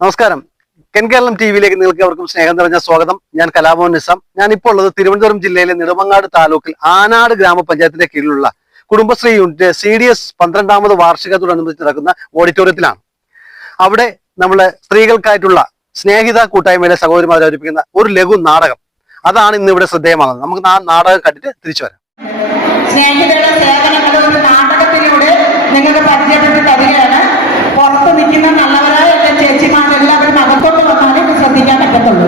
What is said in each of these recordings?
നമസ്കാരം. കെൻ കേരളം ടി വിയിലേക്ക് നിങ്ങൾക്ക് അവർക്കും സ്നേഹം നിറഞ്ഞ സ്വാഗതം. ഞാൻ കലാഭവൻ നിസാം. ഞാൻ ഇപ്പോൾ ഉള്ളത് തിരുവനന്തപുരം ജില്ലയിലെ നെടുമങ്ങാട് താലൂക്കിൽ ആനാട് ഗ്രാമപഞ്ചായത്തിന്റെ കീഴിലുള്ള Kudumbashree unit C D S പന്ത്രണ്ടാമത് വാർഷികത്തോടനുബന്ധിച്ച് നടക്കുന്ന ഓഡിറ്റോറിയത്തിലാണ്. അവിടെ നമ്മളെ സ്ത്രീകൾക്കായിട്ടുള്ള സ്നേഹിത കൂട്ടായ്മയിലെ സഹോദരിമാർ അവതരിപ്പിക്കുന്ന ഒരു ലഘു നാടകം. അതാണ് ഇന്ന് ഇവിടെ ശ്രദ്ധേയമാകുന്നത്. നമുക്ക് ആ നാടകം കണ്ടിട്ട് തിരിച്ചു വരാം. സ്നേഹിതരുടെ സേവനങ്ങൾ ഒരു നാടകത്തിലൂടെ നിങ്ങൾക്ക് പരിചയപ്പെട്ട് തരികയാണ്. പുറത്ത് നിൽക്കുന്ന അകത്തോട്ട് ശ്രദ്ധിക്കാൻ പറ്റത്തുള്ളൂ.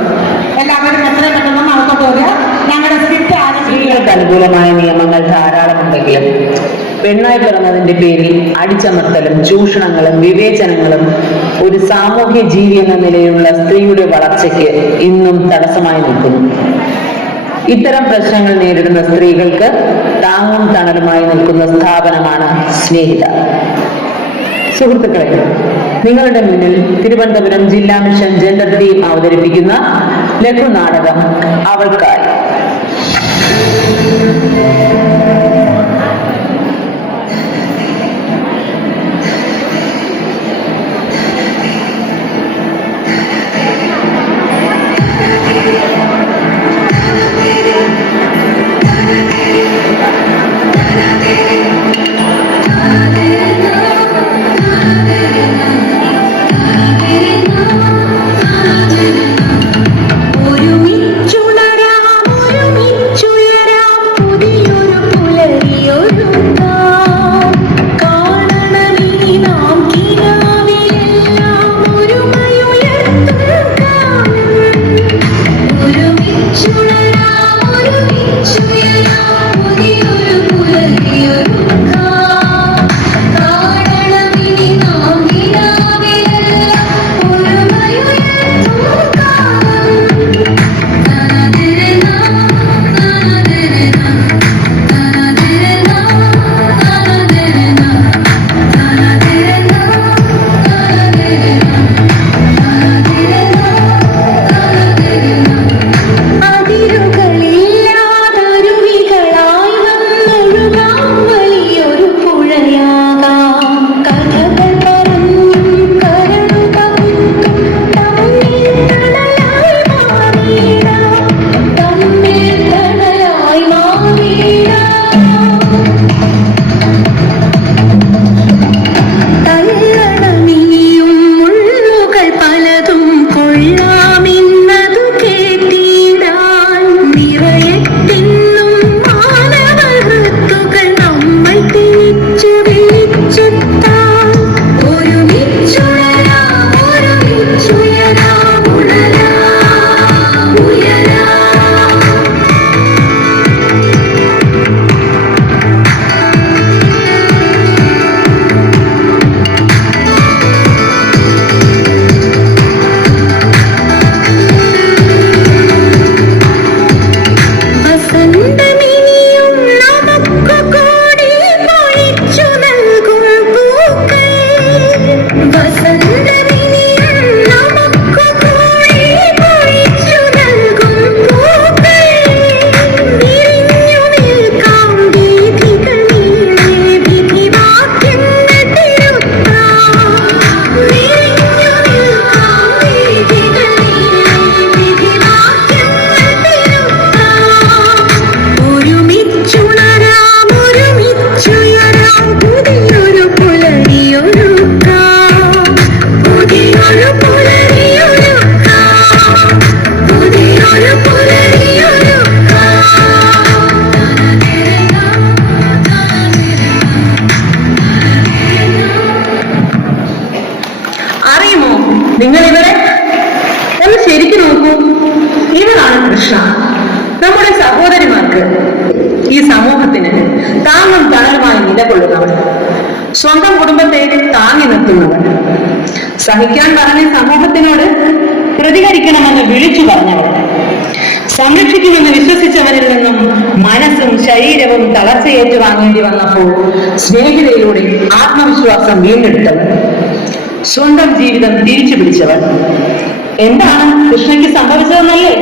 എല്ലാവരും എത്രയും പെട്ടെന്ന് അകത്തോട്ട് വരിക. ഞങ്ങളുടെ ആരംഭിക്കുക സ്ത്രീകൾക്ക് അനുകൂലമായ നിയമങ്ങൾ ധാരാളമുണ്ടെങ്കിലും പെണ്ണായി പിറന്നതിന്റെ പേരിൽ അടിച്ചമർത്തലും ചൂഷണങ്ങളും വിവേചനങ്ങളും ഒരു സാമൂഹ്യ ജീവി എന്ന നിലയിലുള്ള സ്ത്രീയുടെ വളർച്ചയ്ക്ക് ഇന്നും തടസ്സമായി നിൽക്കുന്നു. ഇത്തരം പ്രശ്നങ്ങൾ നേരിടുന്ന സ്ത്രീകൾക്ക് താങ്ങും തണലുമായി നിൽക്കുന്ന സ്ഥാപനമാണ് സ്നേഹിത. സുഹൃത്തുക്കളെ നിങ്ങളുടെ മുന്നിൽ തിരുവനന്തപുരം ജില്ലാ മിഷൻ ജെൻഡർ ടീം അവതരിപ്പിക്കുന്ന ലഘു നാടകം അവൾക്കായി. സ്വന്തം കുടുംബത്തെ താങ്ങി നിർത്തുന്നവർ സഹിക്കാൻ പറഞ്ഞ സമൂഹത്തിനോട് പ്രതികരിക്കണമെന്ന് വിളിച്ചു പറഞ്ഞവർ സംരക്ഷിക്കുമെന്ന് വിശ്വസിച്ചവരിൽ നിന്നും മനസ്സും ശരീരവും തളർച്ചയേറ്റു വാങ്ങേണ്ടി വന്നപ്പോൾ സ്നേഹിതയിലൂടെ ആത്മവിശ്വാസം വീണ്ടെടുത്തവർ സ്വന്തം ജീവിതം തിരിച്ചു പിടിച്ചവർ എന്താണ് കൃഷ്ണയ്ക്ക് സംഭവിച്ചതെന്നല്ലേ?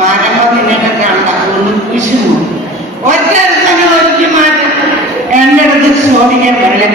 പാടുമ്പോ നിന്നെ കണ്ട ഒന്ന് കുശുമോ ഒറ്റ ഒരുത്തനെ ഒരിക്കൽ മാറ്റി. എന്റെ അടുത്ത് ചോദിക്കാൻ പറ്റില്ല.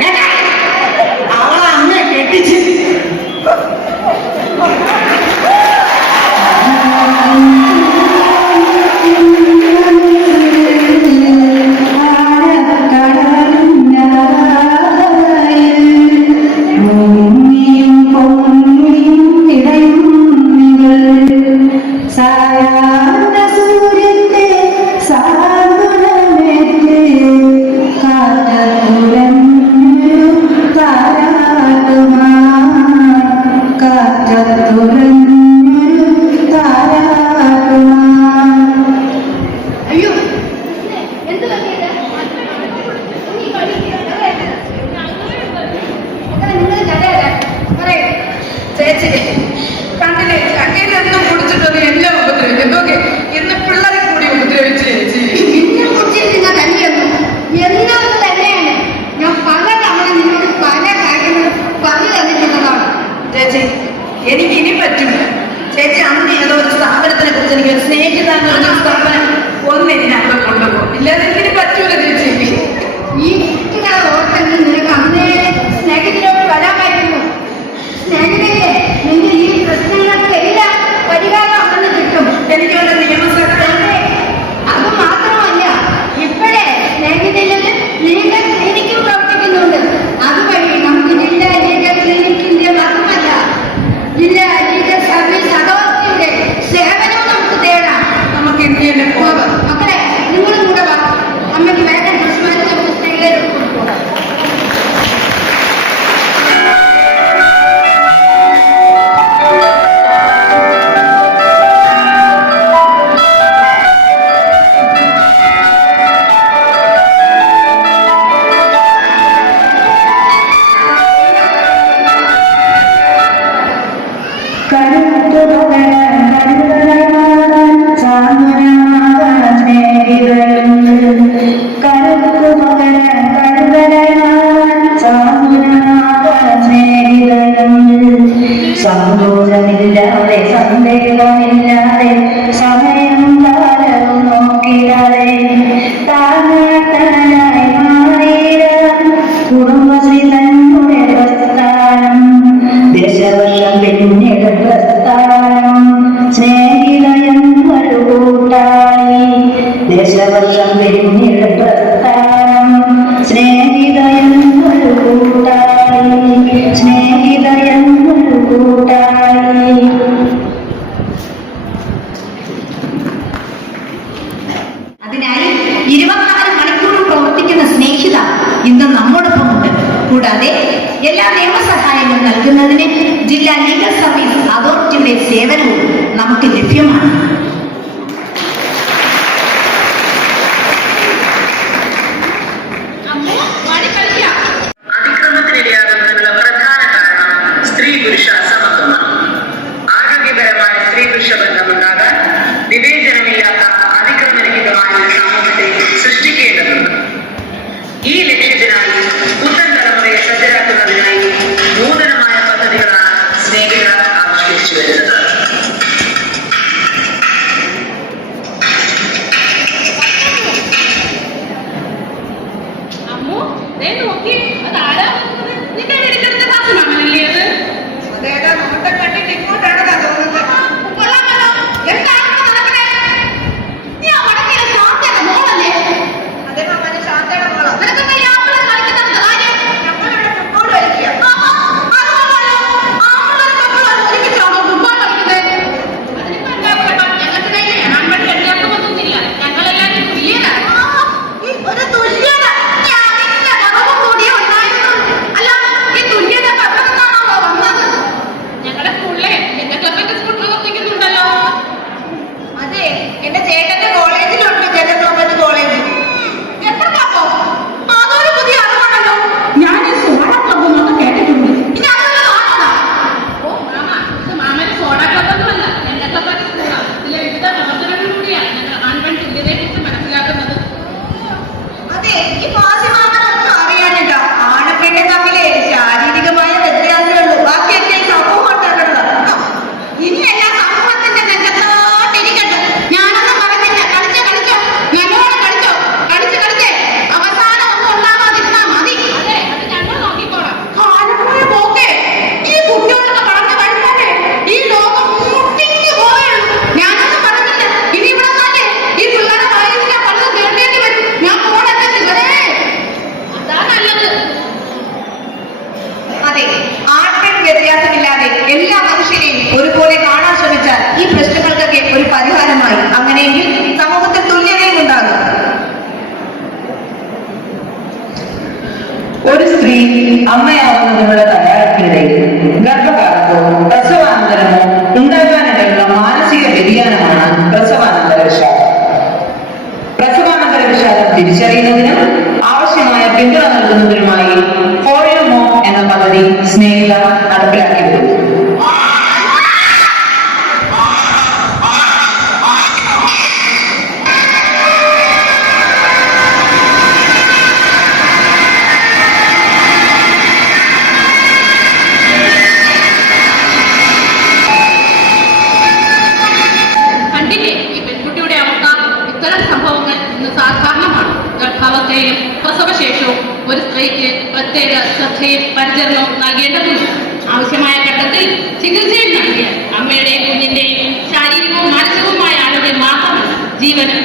അമ്മയാവുന്നതിനുള്ള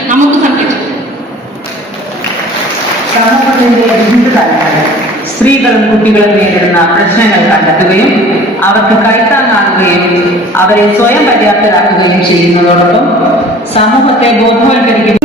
നമുക്ക് സംഘടിച്ചു സ്ത്രീകളും കുട്ടികളും നേരിടുന്ന പ്രശ്നങ്ങൾ കണ്ടെത്തുകയും അവർക്ക് കൈത്താങ്ങാകുകയും അവരെ സ്വയം പര്യാപ്തരാക്കുകയും ചെയ്യുന്നതോടൊപ്പം സമൂഹത്തെ ബോധവൽക്കരിക്കുന്നു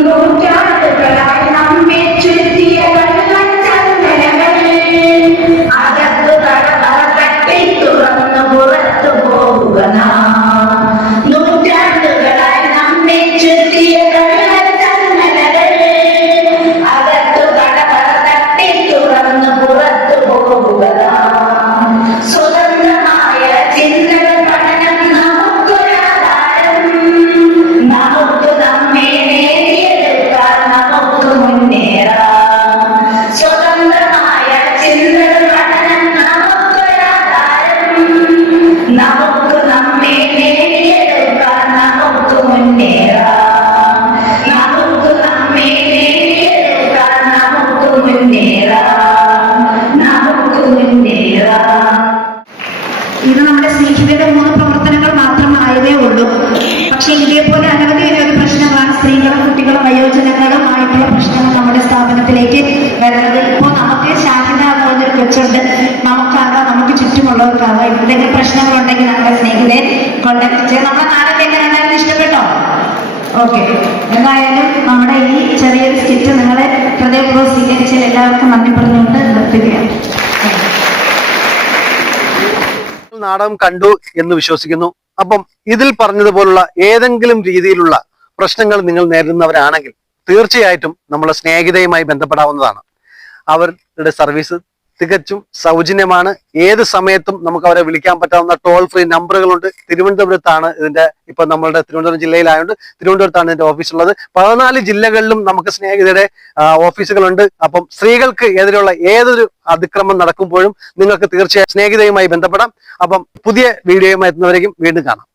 കോണ്ടാക്ട് ചെയ്യാം നമ്മുടെ ഇഷ്ടപ്പെട്ടോ? ഓക്കെ. എന്തായാലും നമ്മുടെ ഈ ചെറിയൊരു സ്കിറ്റ് നിങ്ങളെ ഹൃദയപൂർവം സ്വീകരിച്ചതിൽ എല്ലാവർക്കും നന്ദി പറഞ്ഞുകൊണ്ട് നിർത്തുകയാണ്. നാടകം കണ്ടു എന്ന് വിശ്വസിക്കുന്നു. അപ്പം ഇതിൽ പറഞ്ഞതുപോലുള്ള ഏതെങ്കിലും രീതിയിലുള്ള പ്രശ്നങ്ങൾ നിങ്ങൾ നേരിടുന്നവരാണെങ്കിൽ തീർച്ചയായിട്ടും നമ്മളെ സ്നേഹിതയുമായി ബന്ധപ്പെടാവുന്നതാണ്. അവരുടെ സർവീസ് തികച്ചും സൗജന്യമാണ്. ഏത് സമയത്തും നമുക്ക് അവരെ വിളിക്കാൻ പറ്റാവുന്ന ടോൾ ഫ്രീ നമ്പറുകളുണ്ട് തിരുവനന്തപുരത്താണ് ഇതിന്റെ ഇപ്പൊ നമ്മളുടെ തിരുവനന്തപുരം ജില്ലയിലായതുകൊണ്ട് തിരുവനന്തപുരത്താണ് ഇതിന്റെ ഓഫീസ് ഉള്ളത്. പതിനാല് ജില്ലകളിലും നമുക്ക് സ്നേഹിതരുടെ ഓഫീസുകളുണ്ട് അപ്പം സ്ത്രീകൾക്ക് എതിരെയുള്ള ഏതൊരു അതിക്രമം നടക്കുമ്പോഴും നിങ്ങൾക്ക് തീർച്ചയായും സ്നേഹിതയുമായി ബന്ധപ്പെടാം. അപ്പം പുതിയ വീഡിയോയുമായി എത്തുന്നവരേക്കും വീണ്ടും കാണാം.